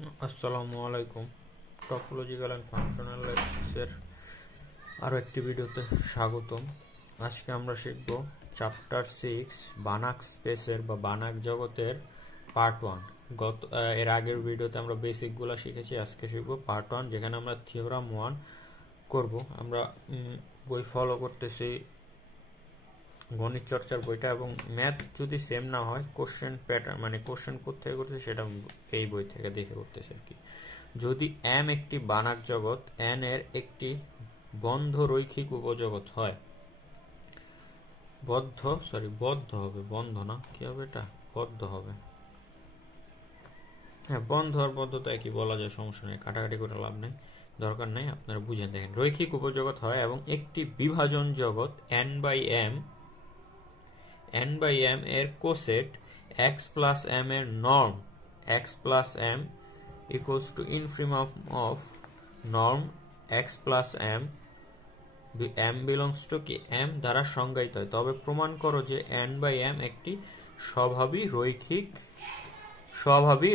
আসসালামু আলাইকুম। Topological and functional অ্যানালাইসিসের আরও একটি ভিডিওতে স্বাগতম। আজকে আমরা শিখব চ্যাপ্টার 6 বানাক স্পেসের বা বানাক জগতের পার্ট 1। এর আগের ভিডিওতে আমরা বেসিকগুলো শিখেছি। আজকে শিখব পার্ট 1, যেখানে আমরা থিওরাম 1 করব। আমরা বই ফলো করতেছি গণিত চর্চার বইটা, এবং ম্যাথ যদি সেম না হয় কোশ্চেন প্যাটার্ন মানে কোশ্চেন কোথায় করতেছে সেটা এই বই থেকে দেখে করতেছে আর কি। যদি এম একটি বানাক জগৎ, এন এর একটি বন্ধ রৈখিক উপজগৎ হয়, বদ্ধ হবে, বন্ধ না, কি হবে এটা, বদ্ধ হবে। হ্যাঁ, বন্ধ আর বদ্ধ তো একই বলা যায়, সমস্যা নেই, কাটাকাটি করে লাভ নেই, দরকার নেই, আপনারা বুঝেন। দেখেন, রৈখিক উপজগৎ হয় এবং একটি বিভাজন জগৎ n বাই m এর কোসেট x প্লাস m এর norm x plus m equals to infimum of norm x plus m m belongs to কি m দ্বারা সংজ্ঞায়িত হয়। তবে প্রমাণ করো যে n বাই m একটি স্বভাবী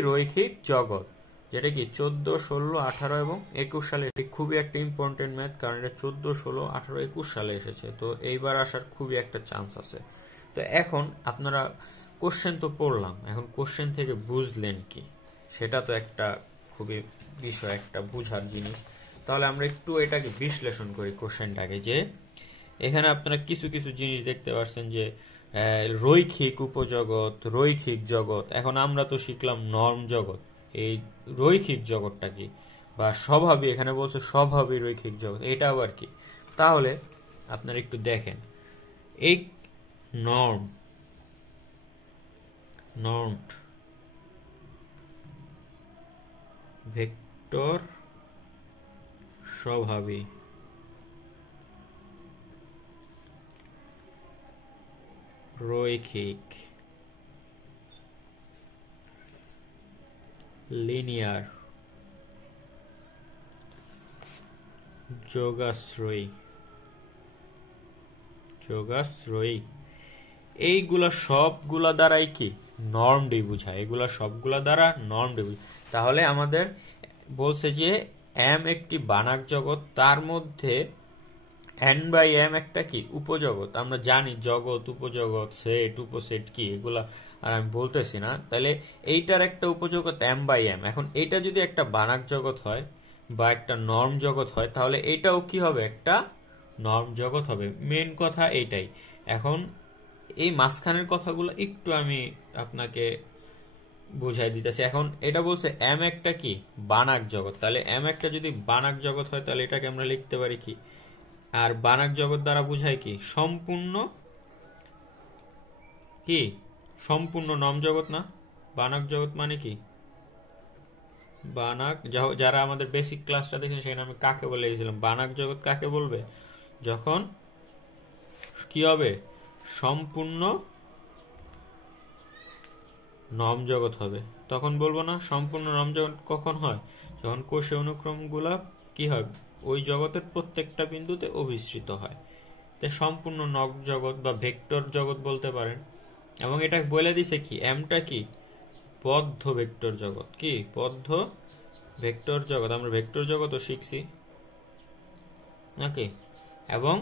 রৈখিক জগৎ, যেটা কি 14, 16, 18 এবং 21 সালে। এটি খুবই একটা ইম্পর্টেন্ট ম্যাথ, কারণ এটা 14, 16, 18, 21 সালে এসেছে, তো এইবার আসার খুবই একটা চান্স আছে। তো এখন আপনারা কোশ্চেন তো পড়লাম, এখন কোশ্চেন থেকে বুঝলেন কি, সেটা তো একটা খুবই বিষয়, একটা বুঝার জিনিস। তাহলে আমরা একটু এটাকে বিশ্লেষণ করি কোশ্চেনটাকে। যে এখানে আপনারা কিছু কিছু জিনিস দেখতে পাচ্ছেন, যে রৈখিক উপজগৎ, রৈখিক জগৎ। এখন আমরা তো শিখলাম নর্ম জগৎ, এই রৈখিক জগৎটা কি, বা স্বভাবী, এখানে বলছে স্বভাবী রৈখিক জগৎ, এটা আবার কি। তাহলে আপনারা একটু দেখেন, এই নর্মড ভেক্টর স্বভাবী, রৈখিক, লিনিয়ার, যোগাশ্রয়ী, এইগুলা সবগুলা দ্বারাই কি নর্ম ডি বুঝায়, এগুলা সবগুলা দ্বারা নর্ম ডি বুঝায়। তাহলে আমাদের বলছে যে এম একটি বানাক জগৎ, তার মধ্যে n বাই m একটা কি উপজগৎ। আমরা জানি জগৎ, উপজগৎ, সেট, উপসেট কি, এগুলা আর আমি বলতেছি না। তাহলে এইটার একটা উপজগৎ m বাই m। এখন এটা যদি একটা বানাক জগৎ হয় বা একটা নর্ম জগৎ হয়, তাহলে এটাও কি হবে, একটা নর্ম জগৎ হবে। মেন কথা এইটাই। এখন এই মাঝখানের কথাগুলো একটু আমি আপনাকে বুঝাই দিতেছি। এখন এটা বলছে m একটা কি বানাক জগৎ, তাহলে m একটা যদি বানাক জগৎ হয়, তাহলে এটাকে আমরা লিখতে পারি কি, আর বানাক জগৎ দ্বারা বুঝায় কি সম্পূর্ণ নর্ম জগৎ না। বানাক জগৎ মানে কি, বানাক, যারা আমাদের বেসিক ক্লাসটা দেখেন সেখানে আমি কাকে বলে গেছিলাম, বানাক জগৎ কাকে বলবে, যখন কি হবে, সম্পূর্ণ নর্ম জগৎ হবে, তখন বলবো না। সম্পূর্ণ নর্ম জগৎ কখন হয়, যখন কোষে অনুক্রম গুলা কি হয়, ওই জগতের প্রত্যেকটা বিন্দুতে অভিসৃত হয়। তাই সম্পূর্ণ নর্ম জগৎ বা ভেক্টর জগৎ বলতে পারেন। এবং এটা বলে দিছে কি, এমটা কি বদ্ধ ভেক্টর জগৎ, কি বদ্ধ ভেক্টর জগৎ। আমরা ভেক্টর জগৎও শিখছি নাকি। এবং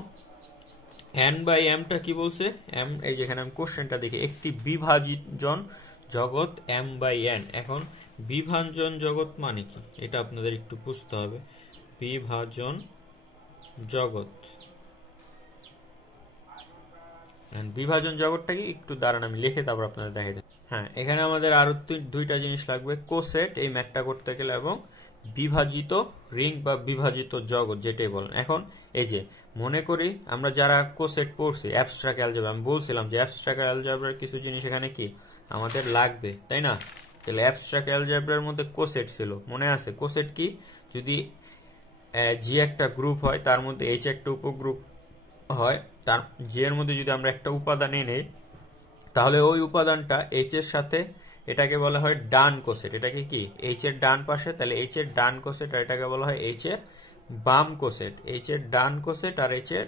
n বাই mটা কি বলছে, m, এই যেখানে আমি কোশ্চেনটা দেখি, একটি বিভাজন জগৎ m বাই n। এখন বিভাজন জগৎ মানে কি, এটা আপনাদের একটু বুঝতে হবে। বিভাজন জগৎ, বিভাজন জগৎটা কি একটু দাঁড়ান আমি লিখে তারপর আপনাদের দেখাই দেব। হ্যাঁ, এখানে আমাদের আরো দুইটা জিনিস লাগবে, কোসেট এই ম্যাথটা করতে গেলে, এবং বিভাজিত রিং বা বিভাজিত জগৎ যেটাই বলেন। এখন এই যে মনে করি আমরা যারা কোসেট পড়ছি, অ্যাবস্ট্রাক্ট অ্যালজেব্রা, আমি বলছিলাম যে অ্যাবস্ট্রাক্ট অ্যালজেব্রার কিছু জিনিস এখানে কি আমাদের লাগবে, তাই না। তাহলে অ্যাবস্ট্রাক্ট অ্যালজেব্রার মধ্যে কোসেট ছিল, মনে আছে। কোসেট কি, যদি জি একটা গ্রুপ হয়, তার মধ্যে এইচ একটা উপগ্রুপ হয়, তার জি এর মধ্যে যদি আমরা একটা উপাদান নেই, তাহলে ওই উপাদানটা এইচ এর সাথে, এটাকে বলা হয় ডান কোসেট। এটাকে কি এইচ এর ডান পাশে, তাহলে এইচ এর ডান কোসেট, আর এটাকে বলা হয় এইচ এর বাম কোসেট। এইচ এর ডান কোসেট আর এইচ এর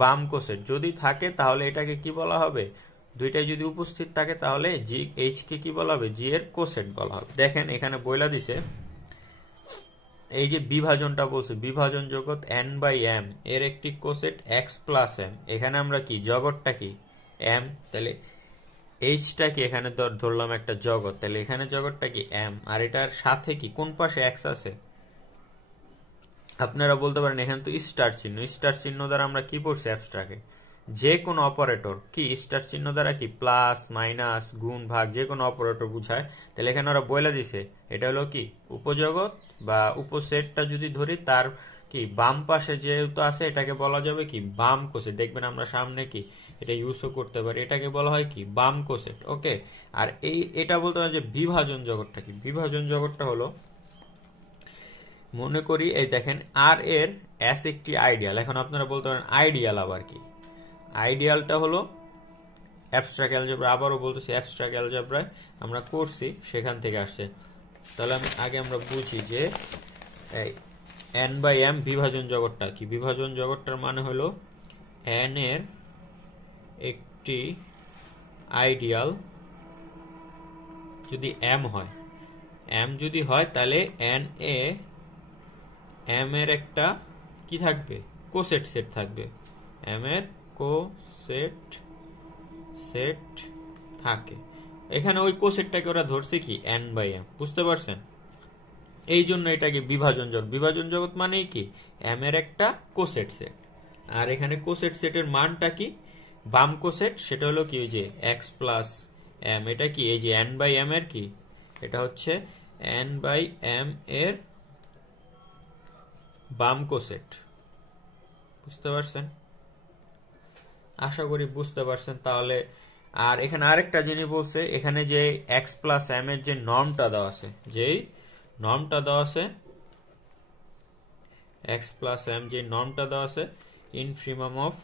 বাম কোসেট যদি থাকে, তাহলে এটাকে কি বলা হবে, দুইটাই যদি উপস্থিত থাকে, তাহলে জি এইচ কে কি বলা হবে, জি এর কোসেট বলা হবে। দেখেন এখানে বইলা দিছে এই যে বিভাজনটা বলছে, বিভাজন জগৎ n বাই m এর একটি কোসেট x প্লাস m, এখানে আমরা কি জগৎটা কি m, তাহলে এইচটা কি এখানে ধরলাম একটা জগৎ, তাহলে এখানে জগৎটা কি m, আর এটার সাথে কি কোন পাশে x আছে, আপনারা বলতে পারেন এখানে তো স্টার চিহ্ন, স্টার চিহ্ন দ্বারা আমরা কি পড়ছি অ্যাবস্ট্রাক্টে, যে কোনো অপারেটর কি স্টার চিহ্ন দ্বারা কি প্লাস মাইনাস গুণ ভাগ যে কোনো অপারেটর বুঝায়, তাহলে এখানে ওরা বলে দিছে এটা হলো কি উপজগৎ বা উপসেটটা যদি ধরি তার কি বাম পাশে যেহেতু আছে এটাকে বলা যাবে কি বাম কোসেট, দেখবেন আমরা সামনে কি এটা ইউজও করতে পারি, এটাকে বলা হয় কি বাম কোসেট। ওকে, আর এটা বলতে হয় যে বিভাজন জগৎটা কি, বিভাজন জগৎটা হলো মনে করি এই দেখেন আর এর এস একটি আইডিয়াল, এখন আপনারা বলতে পারেন আইডিয়াল আবার কি, আইডিয়ালটা হলো অ্যাবস্ট্রাক্ট অ্যালজেব্রা, আবারও বলতেছি অ্যাবস্ট্রাক্ট অ্যালজেব্রায় আমরা করছি সেখান থেকে আসছে। তাহলে আমরা বুঝি যে এন বাই এম বিভাজন জগৎটা কি, বিভাজন জগৎটার মানে হলো এন এর একটি আইডিয়াল যদি এম হয়, এম যদি হয় তাহলে এন এ এম এর একটা কি থাকবে কোসেট সেট থাকবে, এম এর কোসেট সেট থাকে, এখানে ওই কোসেটটাকে ওরা ধরছে কি এন বাই এম, বুঝতে পারছেন, এই জন্য এটাকে বিভাজন জগৎ, বিভাজন জগৎ মানে কি এম এর একটা কোসেট সেট, আর এখানে কোসেট সেটের মানটা কি বাম কোসেট সেটা হলো কি ওই যে এক্স প্লাস এম, এটা কি এই যে এন বাই এম এর কি এটা হচ্ছে এন বাই এম এর বাম কোসেট, বুঝতে পারছেন, আশা করি বুঝতে পারছেন। তাহলে আর এখানে আরেকটা জিনিস বলছে, এখানে যে এক্স প্লাস এম এর যে নর্মটা দেওয়া আছে, যেই নর্মটা দেওয়া আছে এক্স প্লাস এম, যে নর্মটা দেওয়া আছে ইনফিনিমাম অফ,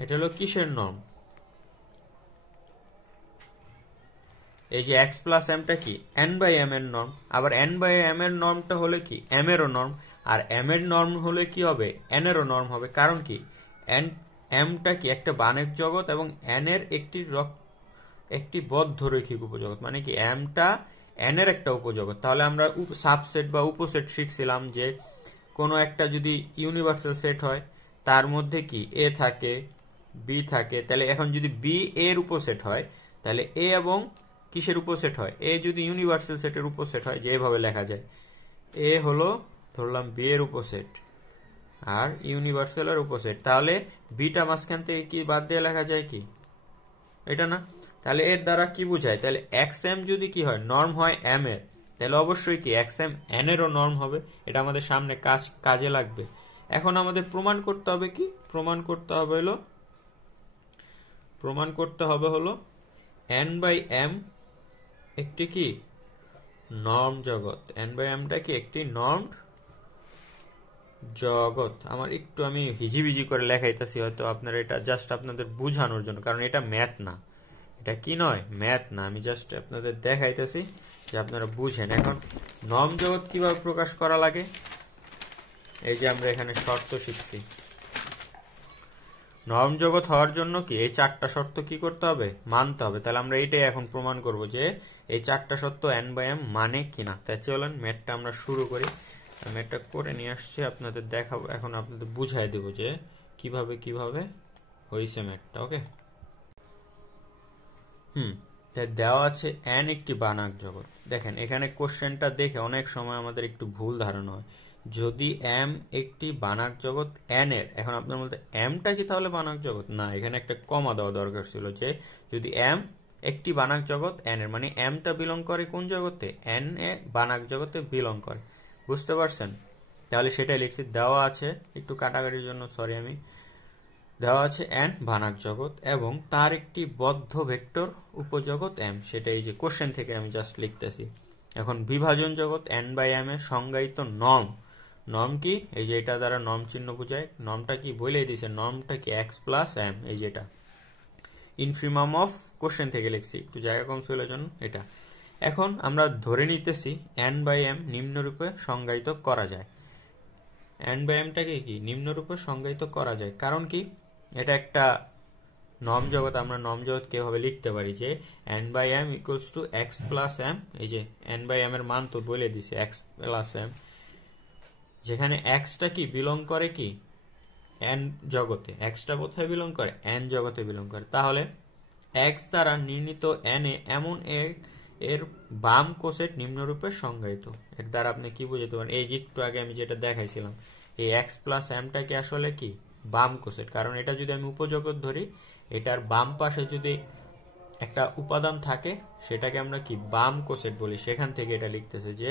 এটা হলো কিসের নর্ম, এই যে এক্স প্লাস এমটা কি এন বাই এম এর নর্ম, আবার এন বাই এম এর নর্মটা হলে কি এম এরও নর্ম, আর এম এর নর্ম হলে কি হবে এন এরও নর্ম হবে, কারণ কি এন এমটা কি একটা বানেক জগৎ এবং এন এর একটি বদ্ধ রৈখিক উপজগৎ, মানে কি এমটা এন এর একটা উপজগৎ। তাহলে আমরা সাবসেট বা উপসেট শিখছিলাম যে কোনো একটা যদি ইউনিভার্সাল সেট হয় তার মধ্যে কি এ থাকে বি থাকে, তাহলে এখন যদি বি এর উপসেট হয় তাহলে এ এবং কিসের উপসেট হয়, এ যদি ইউনিভার্সাল সেটের উপসেট হয় যেভাবে লেখা যায় এ হলো ধরলাম বি এর উপসেট আর ইউনিভার্সালের উপসেট, তাহলে বিটা মাঝখান থেকে কি বাদ দিয়ে লেখা যায় কি এটা না, তাহলে এর দ্বারা কি বোঝায়, তাহলে এক্স এম যদি কি হয় নর্ম হয় এম এর, তাহলে অবশ্যই কি এক্স এম এন এরও নর্ম হবে, এটা আমাদের সামনে কাজে লাগবে। এখন আমাদের প্রমাণ করতে হবে কি, প্রমাণ করতে হবে হলো এন বাই এম একটি কি নর্ম জগৎ, এন বাই এমটা কি একটি নর্ম জগৎ। আমার একটু আমি হিজিবিজি করে লেখাইতেছি, হয়তো আপনারা এটা জাস্ট আপনাদের বুঝানোর জন্য, কারণ এটা ম্যাথ না, এটা কি নয় ম্যাথ না, আমি জাস্ট আপনাদের দেখাইতেছি যে আপনারা বুঝেন। এখন নর্ম জগৎ কিভাবে প্রকাশ করা লাগে, এই যে আমরা এখানে শর্ত শিখছি, নর্ম জগৎ হওয়ার জন্য কি এই চারটা শর্ত কি করতে হবে মানতে হবে, তাহলে আমরা এটাই এখন প্রমাণ করব যে এই চারটা শর্ত এন বাই এম মানে কিনা। তাই চলেন ম্যাথটা আমরা শুরু করি, আমি এটা করে নিয়ে আসছি আপনাদের দেখাবো, এখন আপনাদের বুঝাই দেব যে কিভাবে হয়েছে ম্যাথটা। ওকে, দেওয়া আছে এন একটি বানাক জগৎ, দেখেন এখানে কোশ্চেনটা দেখে অনেক সময় আমাদের একটু ভুল ধারণা হয়, যদি এম একটি বানাক জগৎ এন এর, এখন আপনার বলতে এমটা কি তাহলে বানাক জগৎ না, এখানে একটা কমা দেওয়া দরকার ছিল, যে যদি এম একটি বানাক জগৎ এন এর, মানে এমটা বিলং করে কোন জগতে এন এ বানাক জগতে বিলং করে, বুঝতে পারছেন, তাহলে সেটাই লিখছি। দেওয়া আছে একটু কাটাকাটির জন্য সরি, আমি দেওয়া আছে এন বানাক জগৎ এবং তার একটি বদ্ধ ভেক্টর উপজগৎ এম, সেটা এই যে কোশ্চেন থেকে আমি জাস্ট লিখতেছি। এখন বিভাজন জগৎ এন বাই এম এর সংজ্ঞায়িত নর্ম কি, এই যে এটা দ্বারা নর্ম চিহ্ন বোঝায়, নর্মটা কি বলেই দিছে, নর্মটা কি এক্স প্লাস এম, এই যেটা ইনফিনিমাম অফ কোশ্চেন থেকে লিখছি, একটু জায়গা কম ছিল জন্য এটা। এখন আমরা ধরে নিতেছি এন বাই এম নিম্নরূপে সংজ্ঞায়িত করা যায়, এন বাই এমটাকে কি নিম্নরূপে সংজ্ঞায়িত করা যায়, কারণ কি এটা একটা নর্ম জগৎ, আমরা নর্ম জগৎ কিভাবে লিখতে পারি যে n by m equals to x plus m, এই যে n বাই m এর মান তো বলে দিছে x প্লাস m, যেখানে x টা কি বিলং করে কি n জগতে, x টা কোথায় বিলং করে n জগতে বিলং করে। তাহলে x দ্বারা নির্ণীত n এ এমন এর বাম কোসেট নিম্নরূপে সংজ্ঞায়িত। এর দ্বারা আপনি কি বুঝতে পারেন, এই যে একটু আগে আমি যেটা দেখাইছিলাম, এই x প্লাস m টাকে আসলে কি বাম কোসেট, কারণ এটা যদি আমি উপজগৎ ধরি, এটার বাম পাশে যদি একটা উপাদান থাকে সেটাকে আমরা কি বাম কোসেট বলি। সেখান থেকে এটা লিখতেছে যে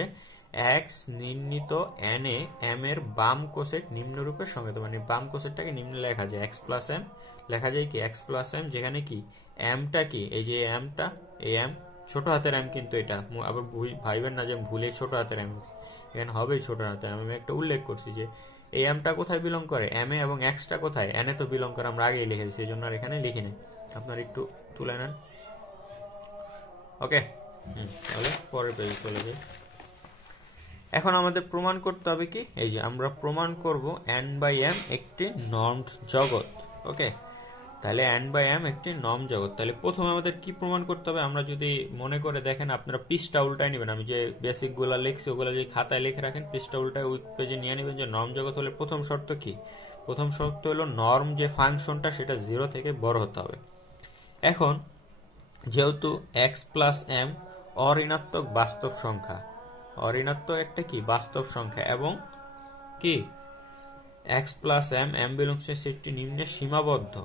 x নির্ণীত n এ m এর বাম কোসেট নিম্নরূপে সংজ্ঞায়িত, মানে বাম কোসেটটাকে নিম্ন লেখা যায় x প্লাস m, লেখা যায় কি x প্লাস m, যেখানে কি m টা কি এই যে m টা, এই m ছোট হাতের m, কিন্তু এটা আবার ভাইবেন না যে ভুলে ছোট হাতের m, এখানে হবে ছোট হাতের m। আমি একটা উল্লেখ করছি যে এই m টা কোথায় বিলং করে m এ, এবং x টা কোথায় n এ তো বিলং করে, আমরা আগেই লিখে দিয়েছি, এই জন্য আর এখানে লিখি নেই। আপনারা একটু তুলে নেন। ওকে, তাহলে পরের পেজে চলে যাই। এখন আমাদের প্রমাণ করতে হবে কি, এই যে আমরা প্রমাণ করব n বাই m একটি নর্মড জগৎ। ওকে, তাহলে n বাই m একটি নর্ম জগৎ। তাহলে প্রথমে আমাদের কি প্রমাণ করতে হবে, আমরা যদি মনে করে দেখেন, আপনারা পৃষ্ঠা উল্টায় নেবেন, আমি যে বেসিক গুলা লিখছি ওগুলো যদি খাতায় লিখে রাখেন, পৃষ্ঠা উল্টায় ওই পেজে নিয়ে নেবেন যে নর্ম জগৎ হলে প্রথম শর্ত কি, প্রথম শর্ত হলো নর্ম যে ফাংশনটা সেটা 0 থেকে বড় হতে হবে। এখন যেহেতু x প্লাস m অঋণাত্মক বাস্তব সংখ্যা, অঋণাত্মক একটা কি বাস্তব সংখ্যা, এবং কি x plus m m belongs two সেটটি নিম্নে সীমাবদ্ধ,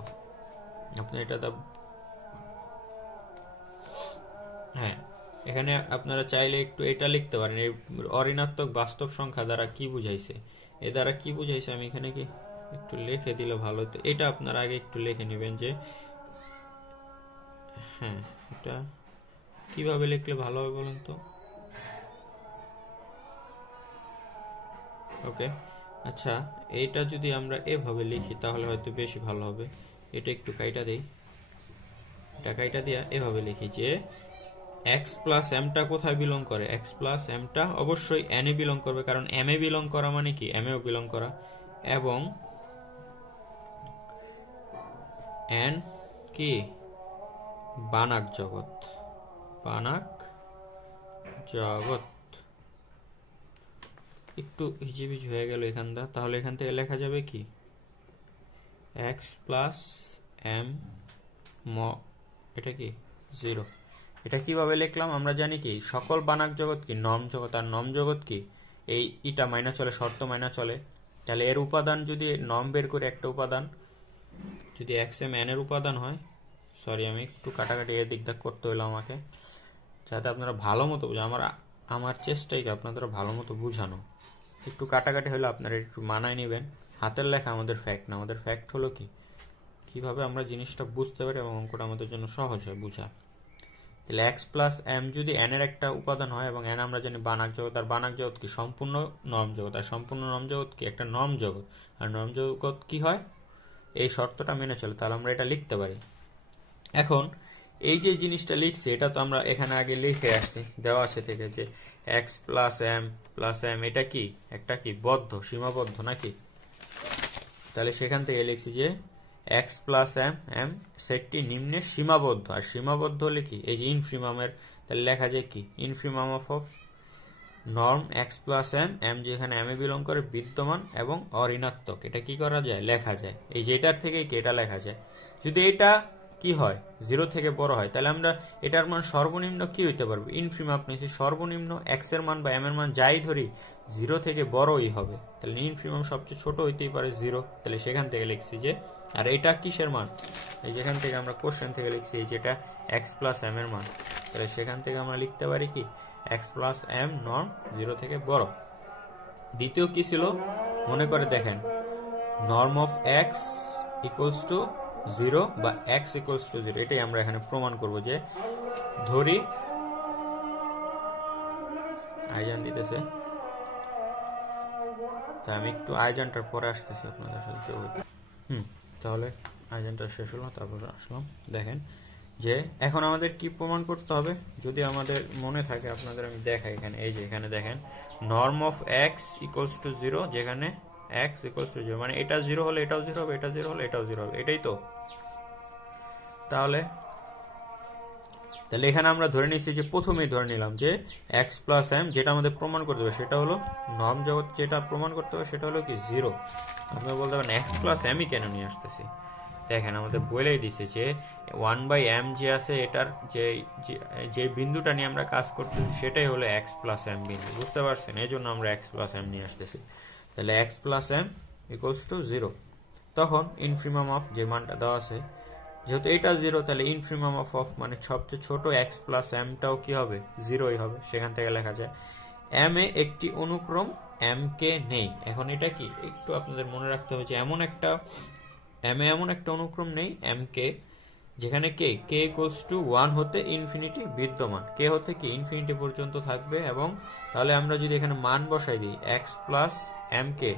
আপনি এটা হ্যাঁ, এখানে আপনারা চাইলে একটু এটা লিখতে পারেন, এই অঋণাত্মক বাস্তব সংখ্যা দ্বারা কি বুঝাইছে, এ দ্বারা কি বুঝাইছে আমি এখানে কি একটু লিখে দিলে ভালো হতো। এটা আপনারা আগে একটু লিখে নেবেন যে হ্যাঁ, এটা কিভাবে লিখলে ভালো হবে বলুন তো। ওকে, আচ্ছা, এইটা যদি আমরা এভাবে লিখি তাহলে হয়তো বেশি ভালো হবে। এটা একটু কাইটা দেই, এটা কাইটা দিয়া এভাবে লিখি যে x প্লাস m টা কোথায় বিলং করে, x প্লাস m টা অবশ্যই n এ বিলং করবে, কারণ m এ বিলং করা মানে কি m এও বিলং করা, এবং n কি বানাক জগৎ, বানাক জগৎ। একটু হিজিবিজি হয়ে গেল এখানটা, তাহলে এখান থেকে লেখা যাবে কি x প্লাস m এটা কি 0। এটা কিভাবে লিখলাম, আমরা জানি কি সকল বানাক জগৎ কি নর্ম জগৎ, আর নর্ম জগৎ কি এই ইটা মাইনা চলে, শর্ত মাইনা চলে। তাহলে এর উপাদান যদি নর্ম বের করে, একটা উপাদান যদি xm n এর উপাদান হয়, সরি আমি একটু কাটাকাটি এর দিকটা করতে হইলো আমাকে, যাতে আপনারা ভালো মতো বুঝেন, আমার চেষ্টাই কি আপনাদের ভালো মতো বুঝানো। একটু কাটাকাটি হলে আপনারা একটু মানায় নেবেন, হাতের লেখা আমাদের ফ্যাক্ট না, আমাদের ফ্যাক্ট হলো কি কিভাবে আমরা জিনিসটা বুঝতে পারি এবং অঙ্কটা আমাদের জন্য সহজ হয় বুঝা। তাহলে x প্লাস m যদি n এর একটা উপাদান হয়, এবং n আমরা জানি বানাক জগৎ, আর বানাক জগৎ কি সম্পূর্ণ নর্ম জগৎ, আর সম্পূর্ণ নর্ম জগৎ কি একটা নর্ম জগৎ, আর নর্ম জগৎ কি হয় এই শর্তটা মেনে চলে, তাহলে আমরা এটা লিখতে পারি। এখন এই যে জিনিসটা লিখছি এটা তো আমরা এখানে আগে লিখে আসছি, দেওয়া আছে থেকে যে x প্লাস m এটা কি একটা কি বদ্ধ, সীমাবদ্ধ নাকি, তাহলে সেখান থেকে লিখছি যে x প্লাস m সেটটি নিম্নে সীমাবদ্ধ, আর সীমাবদ্ধ হলে কি এই যে ইনফিমামের, তাহলে লেখা যায় কি infimum of norm x plus m যেখানে m এ বিলং করে বিদ্যমান এবং অঋণাত্মক, এটা কি করা যায় লেখা যায়, এই যে এটার থেকে কি এটা লেখা যায়। যদি এটা কি হয় 0 থেকে বড় হয়, তাহলে আমরা এটার মান সর্বনিম্ন কি হইতে পারবে, ইনফিমাম নিয়েছি, সর্বনিম্ন x এর মান বা m এর মান যাই ধরি 0 থেকে বড়ই হবে, তাহলে ইনফিমাম সবচেয়ে ছোট হইতেই পারে 0, তাহলে সেখান থেকে লিখছি যে, আর এটা কিসের মান, এই যেখান থেকে আমরা কোশ্চেন থেকে লিখছি এই যেটা x প্লাস m এর মান, তাহলে সেখান থেকে আমরা লিখতে পারি কি x প্লাস m নর্ম 0 থেকে বড়। দ্বিতীয় কি ছিল মনে করে দেখেন, norm of x equals to 0 বা x ইকুয়ালস টু 0, এটাই আমরা এখানে প্রমাণ করব যে ধরি আইজান দিতেছে, তাই আমি একটু আইজানটার পরে আসতেছি আপনাদের সাথে। তাহলে আইজানটা শেষ হলো, তারপর আসলাম। দেখেন যে এখন আমাদের কি প্রমাণ করতে হবে, যদি আমাদের মনে থাকে আপনাদের আমি দেখাই এখানে, এই যে এখানে দেখেন norm of x equals to 0, যেখানে x ইকুয়ালস টু 0 মানে এটা 0 হলে এটাও 0 হবে, এটা 0 হলে এটাও 0 হবে, এটাই তো। তাহলে এখানে আমরা ধরে নিচ্ছি যে প্রথমেই ধরে নিলাম যে এক্স প্লাস এম, যেটা আমাদের প্রমাণ করতে হবে সেটা হলো নর্ম জগৎ, যেটা প্রমাণ করতে হবে সেটা হলো কি 0। আপনারা বলতে পারেন এক্স প্লাস এমই কেন নিয়ে আসতেছি। দেখেন আমাদের বলেই দিছে যে 1/m যে আছে এটার যে বিন্দুটা নিয়ে আমরা কাজ করতেছি সেটাই হলো এক্স প্লাস এম বিন্দু, বুঝতে পারছেন? এই জন্য আমরা এক্স প্লাস এম নিয়ে আসতেছি। তাহলে x plus m equals to 0। তখন ইনফিমাম অফ যে মানটা দেওয়া আছে, যেহেতু এটা 0 তাহলে ইনফিমাম অফ মানে সবচেয়ে ছোট এক্স প্লাস এমটাও কি হবে? 0ই হবে। সেখান থেকে লেখা যায় এম এ একটি অনুক্রম এম কে নেই। এখন এটা কি একটু আপনাদের মনে রাখতে হবে যে এমন একটা অনুক্রম নেই এম কে যেখানে কে ইকুয়ালস টু 1 হতে ইনফিনিটি বিদ্যমান, কে হতে কি ইনফিনিটি পর্যন্ত থাকবে। এবং তাহলে আমরা যদি এখানে মান বসাই দিই এক্স প্লাস এম কে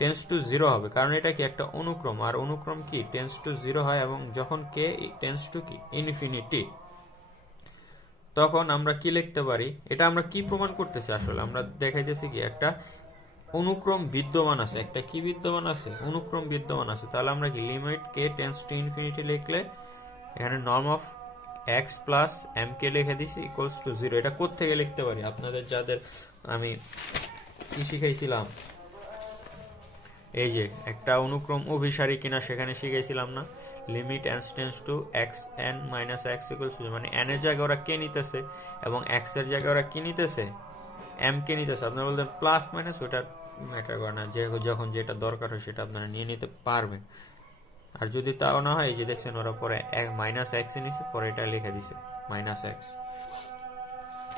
টেন্স টু 0 হবে, কারণ এটা কি একটা অনুক্রম, আর অনুক্রম কি টেন্স টু 0 হয়। এবং যখন কে টেন্স টু কি ইনফিনিটি, তখন আমরা কি লিখতে পারি? এটা আমরা কি প্রমাণ করতেছি? আসলে আমরা দেখাইতেছি কি একটা অনুক্রম বিদ্যমান আছে, একটা কি বিদ্যমান আছে? অনুক্রম বিদ্যমান আছে। তাহলে আমরা কি লিমিট কে টেন্স টু ইনফিনিটি লিখলে এখানে norm of x plus m কে লিখে দিছি ইকুয়ালস টু 0। এটা কোত্থেকে লিখতে পারি? আপনাদের যাদের আমি কি শিখাইছিলাম, এই যে একটা অনুক্রম অভিসারী কিনা সেখানে শিখাইছিলাম না, limit N tends to x N minus x equals to, মানে এন এর জায়গায় ওরা কে নিতেছে এবং এক্স এর জায়গায় ওরা কি নিতেছে? এম কে নিতেছে। আপনারা বলতেন প্লাস মাইনাস, ওটা ম্যাটার করে না, যে যখন যেটা দরকার হয় সেটা আপনারা নিয়ে নিতে পারবেন। আর যদি তাও না হয়, এই যে দেখছেন ওরা পরে মাইনাস এক্স নিছে, পরে এটা লিখে দিছে মাইনাস এক্স।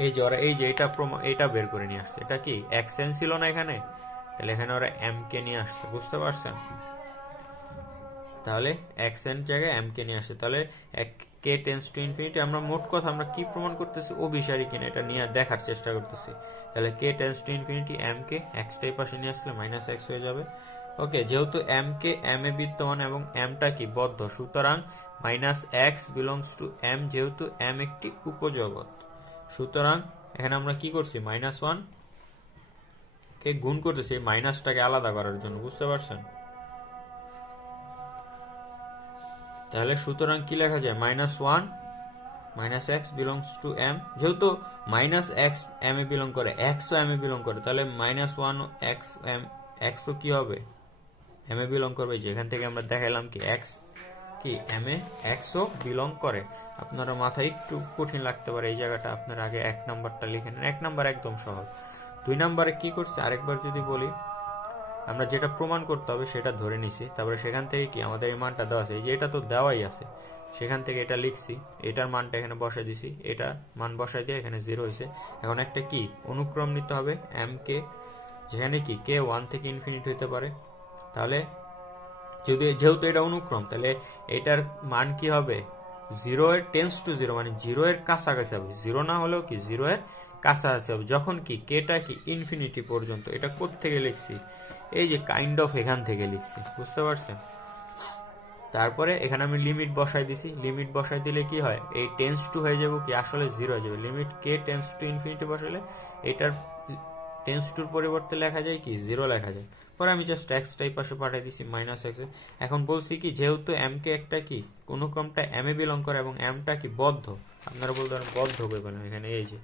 এই যে ওরা এই যে এটা বের করে নিয়ে আসছে, এটা কি এক্স এন ছিল না এখানে, তাহলে এখানে ওরা এম কে নিয়ে আসছে, বুঝতে পারছেন? তাহলে এক্স এন জায়গায় এম কে নিয়ে আসছে। তাহলে কে টেন্স টু ইনফিনিটি, আমরা মোট কথা আমরা কি প্রমাণ করতেছি? অভিসারী কিনা এটা নিয়ে দেখার চেষ্টা করতেছি। তাহলে কে টেন্স টু ইনফিনিটি এম কে এক্সটাই পাশে নিয়ে আসলে মাইনাস এক্স হয়ে যাবে। ওকে, যেহেতু এম কে এম এ বিদ্যমান এবং এমটা কি বদ্ধ, সুতরাং minus x belongs to m, যেহেতু এম একটি উপজগৎ, সুতরাং এখানে আমরা কি করছি? -1 কে গুণ করতেছি মাইনাসটাকে আলাদা করার জন্য, বুঝতে পারছেন? তাহলে সুতরাং কি লেখা যায়? -1 minus x belongs to m, যেহেতু মাইনাস এক্স এম এ বিলং করে, এক্স ও এম এ বিলং করে, তাহলে -1 এক্স এম, এক্স ও কি হবে? এম এ বিলং করবে। যেখান থেকে আমরা দেখাইলাম কি এক্স কি এম এ এক্স ও বিলং করে। আপনারা মাথায় একটু কঠিন লাগতে পারে এই জায়গাটা, আপনার আগে 1 নাম্বারটা লিখে নেন। 1 নাম্বার একদম সহজ। 2 নাম্বারে কি করছে আরেকবার যদি বলি, আমরা যেটা প্রমাণ করতে হবে সেটা ধরে নিছি, তারপরে সেখান থেকে কি আমাদের এই মানটা দেওয়া আছে, এই যে এটা তো দেওয়াই আছে, সেখান থেকে এটা লিখছি, এটার মানটা এখানে বসাই দিছি, এটা মান বসাই দিয়ে এখানে 0 হয়েছে। এখন একটা কি অনুক্রম নিতে হবে এম কে, যেখানে কি কে 1 থেকে ইনফিনিটি হতে পারে। তাহলে যেহেতু এটা অনুক্রম, তাহলে এটার মান কি হবে? 0 এর টেন্স টু 0, মানে 0 এর কাছাকাছি হবে। 0 না হলেও কি 0 এর কাছাকাছি হবে, যখন কি কেটা কি ইনফিনিটি পর্যন্ত। এটা কোত্থেকে লিখছি? এই যে কাইন্ড অফ এখান থেকে লিখছি, বুঝতে পারছেন? তারপরে এখানে আমি লিমিট বসাই দিছি, লিমিট বসাই দিলে কি হয়? এই টেন্স টু হয়ে যাবে কি আসলে 0 হয়ে যাবে। লিমিট কে টেন্স টু ইনফিনিটি বসালে এটার টেন্স টুর পরিবর্তে লেখা যায় কি 0 লেখা যায়। পরে আমি জাস্ট এক্সটাই পাশে পাঠিয়ে দিছি মাইনাস এক্স। এখন বলছি কি যেহেতু এম কে একটা কি অনুক্রমটা এম এ বিলং করে এবং এমটা কি বদ্ধ, আপনারা বলতে পারেন বদ্ধ করবেন এখানে। এই যে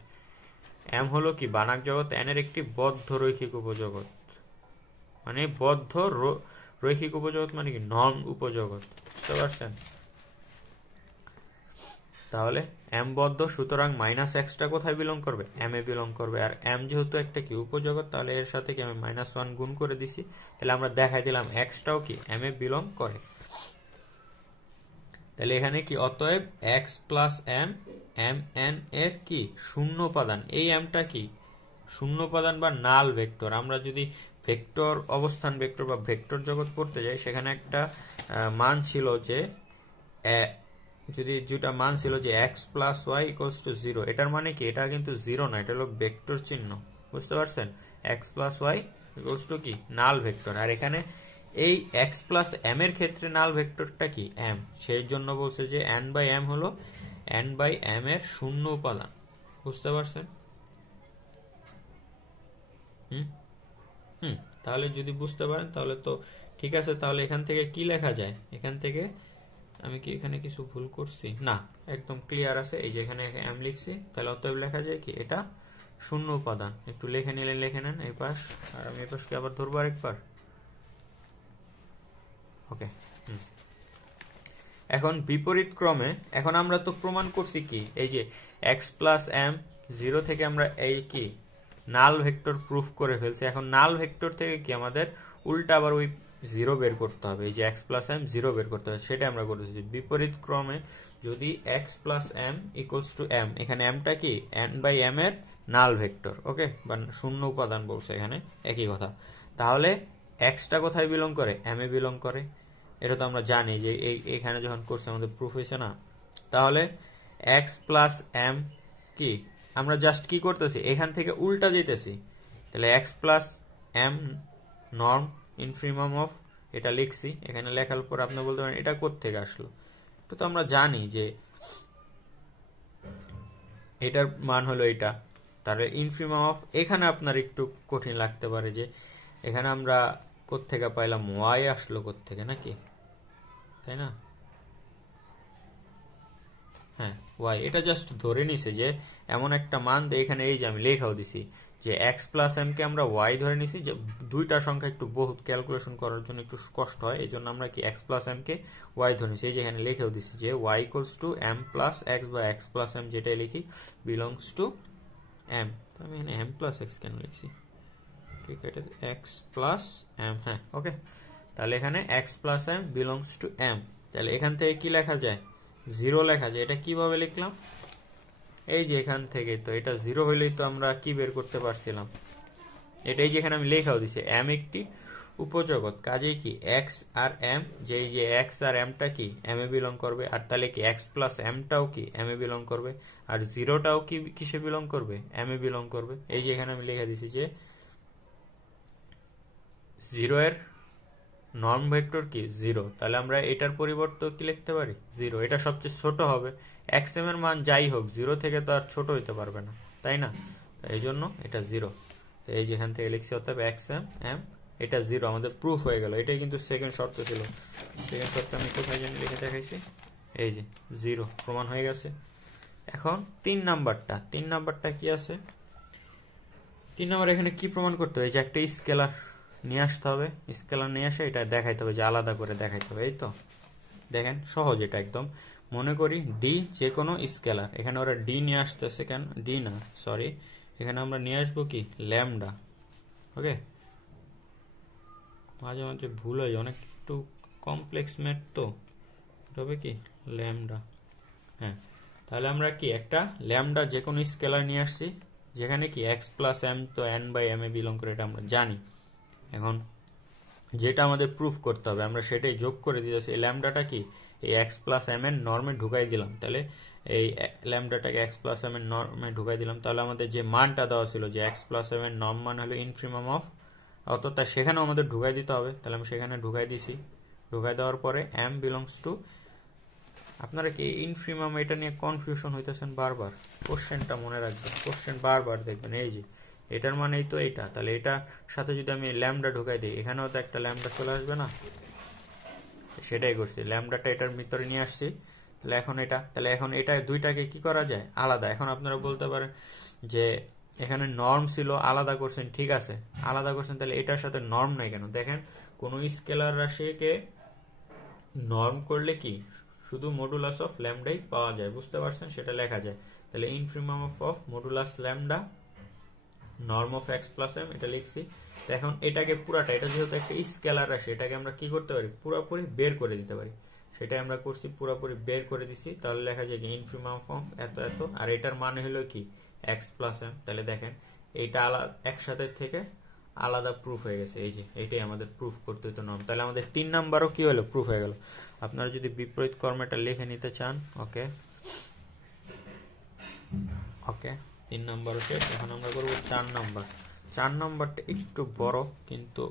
এম হলো কি বানাক জগৎ এন এর একটি বদ্ধ রৈখিক উপজগৎ, মানে বদ্ধ রৈখিক উপজগৎ মানে কি নন উপজগৎ, বুঝতে পারছেন? তাহলে এম বদ্ধ, সুতরাং মাইনাস এক্সটা কোথায় বিলং করবে? এম এ বিলং করবে। আর এম যেহেতু একটা কি উপজগৎ, তাহলে এর সাথে কি আমি -1 গুণ করে দিছি, তাহলে আমরা দেখাই দিলাম এক্সটাও কি এম এ বিলং করে। তাহলে এখানে কি অতএব x plus m, m n এর কি শূন্য উপাদান। এই এমটা কি শূন্য উপাদান বা নাল ভেক্টর। আমরা যদি ভেক্টর অবস্থান ভেক্টর বা ভেক্টর জগৎ পড়তে যাই, সেখানে একটা মান ছিল যে যেটা মান ছিল যে x plus y equals to 0। এটার মানে কি এটা কিন্তু 0 না, এটা হলো ভেক্টর চিহ্ন, বুঝতে পারছেন? X plus y equals to কি নাল ভেক্টর। আর এখানে এই এক্স প্লাস এম এর ক্ষেত্রে নাল ভেক্টরটা কি এম, সেই জন্য বলছে যে এন বাই এম হলো এন বাই এম এর শূন্য উপাদান, বুঝতে পারছেন? তাহলে যদি বুঝতে পারেন তাহলে তো ঠিক আছে। তাহলে এখান থেকে কি লেখা যায়? এখান থেকে আমি কি এখানে কিছু ভুল করছি? না, একদম ক্লিয়ার আছে। এই যে এখানে এম লিখছি, তাহলে অতএব লেখা যায় কি এটা শূন্য উপাদান। একটু লিখে নিলে লিখে নেন এই পাশ, আর আমি এই পাশকে আবার ধরবো আরেকবার। ওকে। এখন বিপরীত ক্রমে, এখন আমরা তো প্রমাণ করছি কি, এই যে এক্স প্লাস এম, জিরো থেকে আমরা এই কি নাল ভেক্টর প্রুফ করে ফেলছি। এখন নাল ভেক্টর থেকে কি আমাদের উল্টা আবার ওই জিরো বের করতে হবে, এই যে এক্স প্লাস এম জিরো বের করতে হবে, সেটা আমরা করতেছি। বিপরীত ক্রমে যদি x plus m equals to m, এখানে এমটা কি এন বাই এম এর নাল ভেক্টর, ওকে, বা শূন্য উপাদান বলছে এখানে, একই কথা। তাহলে এক্সটা কোথায় বিলং করে? এম এ বিলং করে। এটা তো আমরা জানি যে এইখানে যখন করছে আমাদের প্রুফ হয়েছে না। তাহলে এক্স প্লাস এম কি আমরা জাস্ট কি করতেছি, এখান থেকে উল্টা যেতেছি। তাহলে x plus M norm infimum of, এটা লিখছি। এখানে লেখার পর আপনি বলতে পারেন এটা কোত্থেকে আসলো। এটা তো আমরা জানি যে এটার মান হলো এটা। তাহলে ইনফিনিমাম অফ, এখানে আপনার একটু কঠিন লাগতে পারে যে এখানে আমরা কোত্থেকে পাইলাম, ওয়াই আসলো কোত্থেকে নাকি, তাই না? হ্যাঁ, ওয়াই, এটা জাস্ট ধরে নিছে যে এমন একটা মান দিয়ে, এখানে এই যে আমি লেখাও দিছি যে এক্স প্লাস এম কে আমরা ওয়াই ধরে নিছি। যে দুইটা সংখ্যা একটু বহুত ক্যালকুলেশন করার জন্য একটু কষ্ট হয়, এই জন্য আমরা কি এক্স প্লাস এম কে ওয়াই ধরে নিছি। এই যে এখানে লেখাও দিছি যে y equals to m plus x বা এক্স প্লাস এম, যেটাই লিখি বিলংস টু এম। তো আমি এখানে এম প্লাস এক্স কেন লিখছি, ঠিক আছে, এক্স প্লাস এম, হ্যাঁ ওকে। তাহলে এখানে x plus m belongs to m, তাহলে এখান থেকে কি লেখা যায়, জিরো লেখা যায়। এটা কিভাবে লিখলাম, এই যে এখান থেকে, তো এটা জিরো হইলেই তো আমরা কি বের করতে পারছিলাম, এটাই যেখানে আমি লেখাও দিছি এম একটি উপজগৎ, কাজেই কি এক্স আর এম, যে এই যে এক্স আর এমটা কি এম এ বিলং করবে, আর তাহলে কি এক্স প্লাস এমটাও কি এম এ বিলং করবে, আর জিরোটাও কি কিসে বিলং করবে, এম এ বিলং করবে। এই যে এখানে আমি লিখে দিছি যে জিরো এর নর্ম ভেক্টর কি জিরো, তাহলে আমরা এটার পরিবর্তে কি লিখতে পারি, জিরো। এটা সবচেয়ে ছোট হবে, এক্স এম এর মান যাই হোক জিরো থেকে তো আর ছোট হইতে পারবে না, তাই না? এই জন্য এটা জিরো। এই যেখান থেকে লিখছি অর্থাৎ এক্স এম এম, এটা জিরো, আমাদের প্রুফ হয়ে গেল। এটাই কিন্তু সেকেন্ড শর্ত ছিল। সেকেন্ড শর্ত আমি কোথায় জানি লিখে দেখাইছি, এই যে জিরো, প্রমাণ হয়ে গেছে। এখন তিন নাম্বারটা কি আছে, তিন নাম্বার এখানে কি প্রমাণ করতে হবে, যে একটা স্কেলার নিয়ে আসতে হবে, স্কেলার নিয়ে আসে এটা দেখাইতে হবে, যে আলাদা করে দেখাইতে হবে। এই তো দেখেন সহজ, এটা একদম। মনে করি ডি যে কোনো স্কেলার, এখানে ওরা ডি নিয়ে আসতেছে, কেন ডি না, সরি, এখানে আমরা নিয়ে আসবো কি ল্যামডা, ওকে। মাঝে মাঝে ভুল হয়, অনেক একটু কমপ্লেক্স ম্যাথ তো, হবে কি ল্যামডা, হ্যাঁ। তাহলে আমরা কি একটা ল্যামডা যে কোনো স্কেলার নিয়ে আসছি, যেখানে কি এক্স প্লাস এম তো এন বাই এম এ বিলং করে, এটা আমরা জানি। এখন যেটা আমাদের প্রুফ করতে হবে আমরা সেটাই যোগ করে দিতেছি। এই ল্যামডাটা কি এই এক্স প্লাস এম এর নর্মে ঢুকাই দিলাম, তাহলে এই ল্যামডাটাকে এক্স প্লাস এম এর নর্মে ঢুকাই দিলাম। তাহলে আমাদের যে মানটা দেওয়া ছিল যে এক্স প্লাস এম এর নর্ম মান হলো ইনফিনিমাম অফ, অর্থাৎ সেখানেও আমাদের ঢুকাই দিতে হবে। তাহলে আমি সেখানে ঢুকাই দিছি, ঢুকাই দেওয়ার পরে এম বিলংস টু, আপনারা কি ইনফিনিমাম এটা নিয়ে কনফিউশন হইতেছেন বারবার, কোশ্চেনটা মনে রাখবেন, কোশ্চেন বারবার দেখবেন। এই যে এটার মানেই তো এটা, তাহলে এটার সাথে যদি আমি ল্যামডা ঢুকাই দিই, এখানেও তো একটা ল্যামডা চলে আসবে না, সেটাই করছি, ল্যামডাটা এটার ভিতরে নিয়ে আসছি। তাহলে এখন এটা, তাহলে এখন এটা দুইটাকে কি করা যায় আলাদা। এখন আপনারা বলতে পারেন যে এখানে নর্ম ছিল আলাদা করছেন, ঠিক আছে আলাদা করছেন, তাহলে এটার সাথে নর্ম নাই কেন? দেখেন কোন স্কেলার রাশিকে নর্ম করলে কি শুধু মডুলাস অফ ল্যামডাই পাওয়া যায়, বুঝতে পারছেন, সেটা লেখা যায়। তাহলে infimum of modulus lambda norm of x plus M, এটা লিখছি। তো এখন এটাকে পুরাটা, এটা যেহেতু একটা স্কেলার রাশি, এটাকে আমরা কি করতে পারি পুরোপুরি বের করে দিতে পারি, সেটাই আমরা করছি, পুরোপুরি বের করে দিছি। তাহলে লেখা যায় ইনফিনিমাম অফ এত এত, আর এটার মানে হলো কি এক্স প্লাস এম। তাহলে দেখেন এইটা আলাদা একসাথে থেকে আলাদা প্রুফ হয়ে গেছে, এই যে এটাই আমাদের প্রুফ করতে হতো নর্ম। তাহলে আমাদের তিন নাম্বারও কি হলো প্রুফ হয়ে গেল। আপনারা যদি বিপরীত কর্মটা লিখে নিতে চান, ওকে ওকে, তিন নাম্বারও শেষ। এখন আমরা করবো চার নাম্বার। চার নাম্বারটা একটু বড়, কিন্তু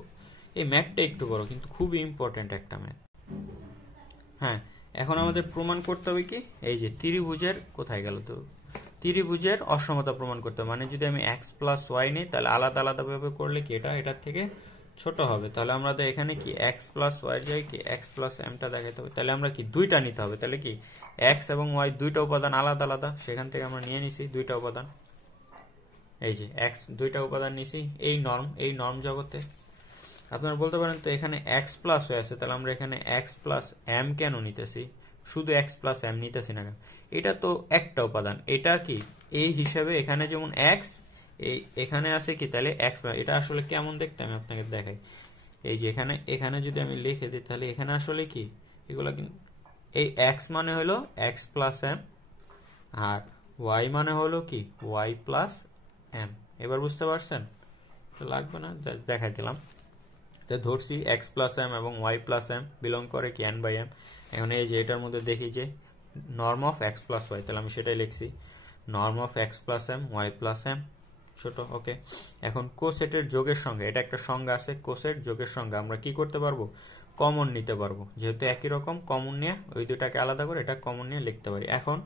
এই ম্যাথটা একটু বড়, কিন্তু খুবই ইম্পর্টেন্ট একটা ম্যাথ। হ্যাঁ, এখন আমাদের প্রমাণ করতে হবে কি, এই যে ত্রিভুজের কোথায় গেল, তো ত্রিভুজের অসমতা প্রমাণ করতে হবে। মানে যদি আমি এক্স প্লাস ওয়াই নিই, তাহলে আলাদা আলাদা ভাবে করলে কি এটা এটার থেকে ছোট হবে, তাহলে আমাদের এখানে কি এক্স প্লাস ওয়াই যায় কি এক্স প্লাস এমটা দেখাতে হবে, তাহলে আমরা কি দুইটা নিতে হবে, তাহলে কি এক্স এবং ওয়াই দুইটা উপাদান আলাদা আলাদা, সেখান থেকে আমরা নিয়ে নিছি দুইটা উপাদান, এই যে এক্স দুইটা উপাদান নিছি এই নর্ম জগতে। আপনারা বলতে পারেন তো এখানে এক্স প্লাস হয়ে আছে, তাহলে আমরা এখানে এক্স প্লাস এম কেন নিতেছি, শুধু এক্স প্লাস এম নিতেছি না কেন, এটা তো একটা উপাদান, এটা কি এই হিসাবে এখানে যেমন এক্স এখানে আছে কি, তাহলে এক্স প্লাস, এটা আসলে কেমন দেখতে আমি আপনাকে দেখাই। এই যে এখানে যদি আমি লিখে দিই, তাহলে এখানে আসলে কি এগুলা কিন্তু এই এক্স মানে হলো এক্স প্লাস এম, আর ওয়াই মানে হলো কি ওয়াই প্লাস এম। এবার বুঝতে পারছেন? লাগবে না, দেখাই দিলাম। তো ধরছি এক্স প্লাস এম এবং ওয়াই প্লাস এম বিলং করে কি এন বাই এম। এখন এই যে এটার মধ্যে দেখি যে norm of x plus y, তাহলে আমি সেটাই লিখছি, norm of x plus m y plus m ছোট। ওকে, এখন কোসেটের যোগের সঙ্গে, এটা একটা সংজ্ঞা আছে, কোসেট যোগের সঙ্গে আমরা কি করতে পারবো, কমন নিতে পারবো, যেহেতু একই রকম কমন নিয়ে ওই দুটাকে আলাদা করে এটা কমন নিয়ে লিখতে পারি। এখন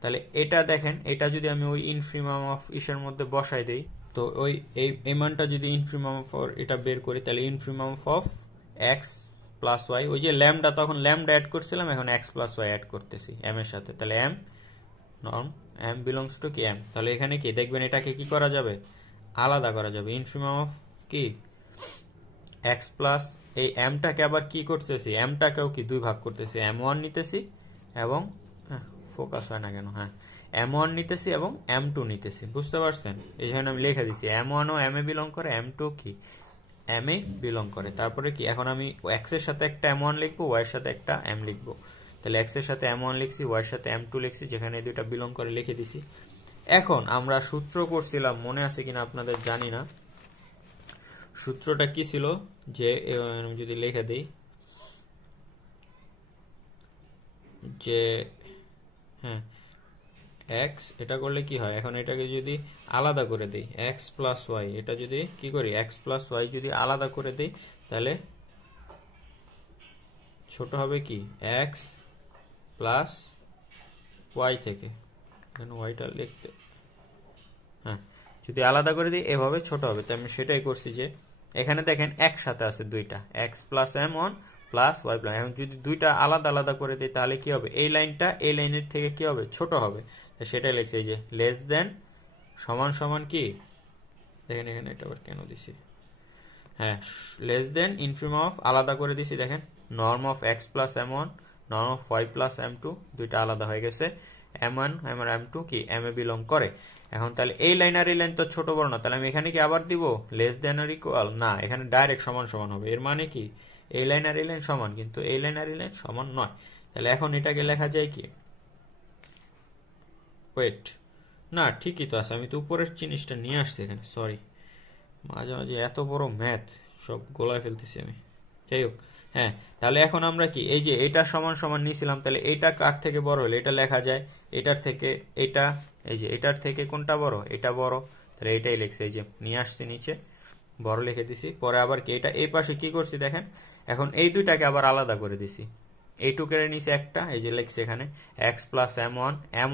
তাহলে এটা দেখেন, এটা যদি আমি ওই ইনফিমাম অফ ইসের মধ্যে বসাই দিই, তো ওই এই মানটা যদি ইনফিমাম অফ এটা বের করি, তাহলে infimum of x plus y, ওই যে ল্যামডা, তখন ল্যামডা অ্যাড করছিলাম, এখন এক্স প্লাস ওয়াই অ্যাড করতেছি এম এর সাথে, তাহলে m norm m belongs to কি এম, তাহলে এখানে কি দেখবেন এটাকে কি করা যাবে, আলাদা করা যাবে। ইনফিমাম অফ কি এক্স প্লাস, এই এমটাকে আবার কি করতেছি, এমটাকেও কি দুই ভাগ করতেছি, এম ওয়ান নিতেছি এবং ফোকাস হয় না কেন, হ্যাঁ এম ওয়ান নিতেছি এবং এম টু নিতেছি, বুঝতে পারছেন? এই জন্য আমি লিখে দিচ্ছি এম ওয়ানও এম এ বিলং করে, এম টু কি এম এ বিলং করে। তারপরে কি এখন আমি এক্স এর সাথে একটা এম ওয়ান লিখবো, ওয়াই এর সাথে একটা এম লিখবো, তাহলে এক্স এর সাথে এম ওয়ান লিখছি, ওয়াই এর সাথে এম টু লিখছি, যেখানে এই দুইটা বিলং করে লিখে দিছি। এখন আমরা সূত্র করছিলাম, মনে আছে কিনা আপনাদের জানি না, সূত্রটা কি ছিল, যে যদি লিখে দিই যে হ্যাঁ এক্স, এটা করলে কি হয়, এখন এটাকে যদি আলাদা করে দিই এক্স প্লাস ওয়াই, এটা যদি কি করি এক্স প্লাস ওয়াই যদি আলাদা করে দিই, তাহলে ছোট হবে কি এক্স প্লাস ওয়াই থেকে, এখানে ওয়াইটা লিখতে, হ্যাঁ যদি আলাদা করে দিই এভাবে ছোট হবে। তো আমি সেটাই করছি, যে এখানে দেখেন একসাথে আছে দুইটা, x plus m one plus y plus, এখন যদি দুইটা আলাদা আলাদা করে দিই তাহলে কি হবে, এই লাইনটা এই লাইনের থেকে কি হবে, ছোট হবে। সেটাই লিখছি, এই যে লেস দেন সমান সমান কি, দেখেন এখানে এটা আবার কেন দিছি, হ্যাঁ লেস দেন ইনফিমাম অফ আলাদা করে দিছি, দেখেন norm of x plus m one norm of y plus m two, দুইটা আলাদা হয়ে গেছে, এম ওয়ান এম টু কি এম এ বিলং করে। এখন তাহলে এই লাইন আর এই লাইন তো ছোট বড় না, তাহলে আমি এখানে কি আবার দিব লেস দেন আর ইকুয়াল, না এখানে ডাইরেক্ট সমান সমান হবে, এর মানে কি এই লাইন আর এই লাইন সমান, কিন্তু এই লাইন আর এই লাইন সমান নয়। তাহলে এখন এটাকে লেখা যায় কি, ওয়েট না ঠিকই তো আছে, আমি তো উপরের জিনিসটা নিয়ে আসছি এখানে, সরি মাঝে মাঝে এত বড় ম্যাথ সব গোলায় ফেলতেছি আমি, যাই হোক। হ্যাঁ তাহলে এখন আমরা কি এই যে এটা সমান সমান নিয়েছিলাম, তাহলে এটা কার থেকে বড় হলে এটা লেখা যায়, এটার থেকে এটা, এই যে এটার থেকে কোনটা বড়, এটা বড়, তাহলে এটাই লিখছে, এই যে নিয়ে আসছি নিচে বড় লিখে দিছি। পরে আবার কি এটা এই পাশে কি করছি দেখেন, এখন এই দুইটাকে আবার আলাদা করে দিছি, এইটু কেড়ে নিচে একটা, এই যে লিখছে এখানে x plus m one m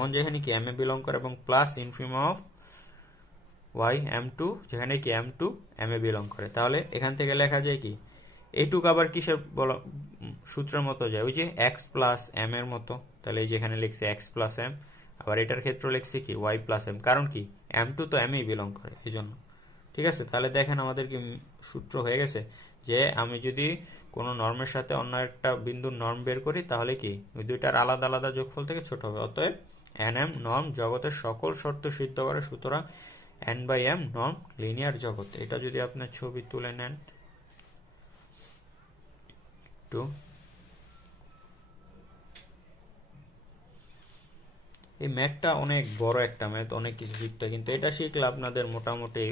one যেখানে কি এম এ বিলং করে, এবং plus infimum of y m two যেখানে কি এম টু এম এ বিলং করে। তাহলে এখান থেকে লেখা যায় কি এইটুক আবার কিসের বলা সূত্রের মতো যায়, ওই যে এক্স প্লাস এম এর মতো, তাহলে এই যে এখানে লিখছে এক্স প্লাস এম, আবার এটার ক্ষেত্রে লিখছে কি ওয়াই প্লাস এম, কারণ কি এম টু তো এম এ বিলং করে এই জন্য। ঠিক আছে, তাহলে দেখেন আমাদের কি সূত্র হয়ে গেছে, যে আমি যদি কোনো নর্মের সাথে অন্য একটা বিন্দুর নর্ম বের করি, তাহলে কি ওই দুইটার আলাদা আলাদা যোগফল থেকে ছোট হবে। অতএব এন এম নর্ম জগতের সকল শর্ত সিদ্ধ করে, সুতরাং n by m norm linear জগৎ। এটা যদি আপনার ছবি তুলে নেন একটু, এই ম্যাথটা অনেক বড় একটা ম্যাথ, অনেক কিছু শিখতে, কিন্তু এটা শিখলে আপনাদের মোটামুটি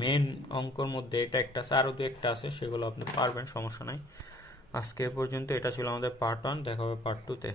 মেন অঙ্কর মধ্যে এটা একটা আছে, আরো দু একটা আছে, সেগুলো আপনি পারবেন, সমস্যা নাই। আজকে পর্যন্ত এটা ছিল আমাদের পার্ট 1, দেখা হবে পার্ট 2 তে।